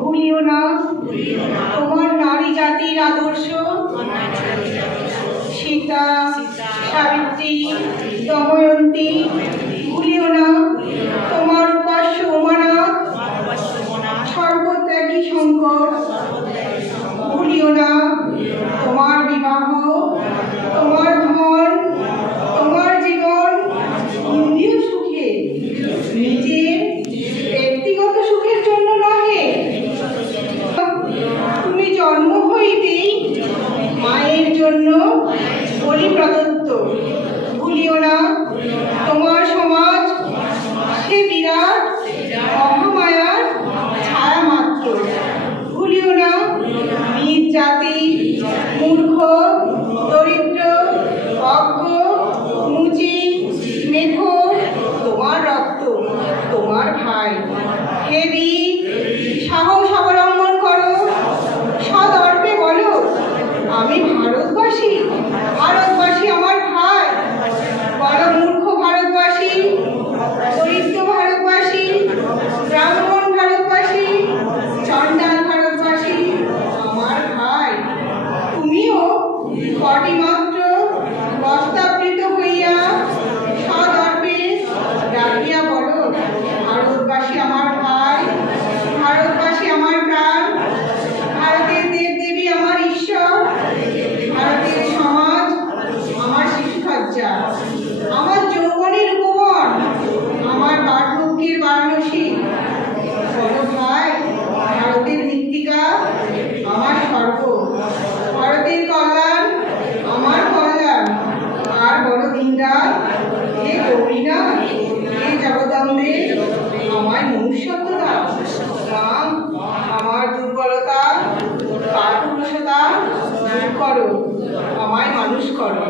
ভুলিও না তোমার নারী জাতির আদর্শ। সীতা, সাবিত্রী, দময়ন্তী, ভুলিও না তোমার উপাস্য উমানাথ, সর্বত্যাগী শঙ্কর। ভুলিও না তোমার বিবাহ, তোমার ধন, তোমার জীবন ইন্দ্রিয় সুখে, নিজের ব্যক্তিগত সুখের জন্য নহে। তুমি জন্ম হইতেই মায়ের জন্য বলি প্রদত্ত। ভুলিও না তোমার সমাজ সে বিরাট মহামায়ার ছায়া মাত্র। ভুলিও না নিজ জাতি, মূর্খ, দরিদ্র, অজ্ঞ, মুচি, মেথর তোমার রক্ত, তোমার ভাই। হে বীর, সাহস অবলম্বন করো, সদর্পে বলো আমি ভারতবাসী, ভারতবাসী আমার ভাই। বলো মূর্খ ভারতবাসী, দরিদ্র ভারতবাসী, ব্রাহ্মণ ভারতবাসী, চণ্ডাল ভারতবাসী আমার ভাই। তুমিও কটি মাত্র বস্তাবৃত হইয়া সদর্পে ডাকিয়া বলো ভারতবাসী আমার ভাই, ভারতবাসী আমার প্রাণ, ভারতের দেবদেবী আমার ঈশ্বর, ভারতের সমাজ আমার শিশুসজ্জা, আমার যৌবনের উপবন, আমার বার্ধক্যের বারাণসী। বলো ভাই ভারতের মৃত্তিকা আমার স্বর্গ, ভারতের কল্যাণ আমার কল্যাণ। আর বড় দীনদার, হে গৌরীনাথ, হে জগদম্বে, আমায় মনুষ্যত্ব দাও। রাম, আমার দুর্বলতা, কাপুরুষতা দূর করো, আমায় মানুষ করো।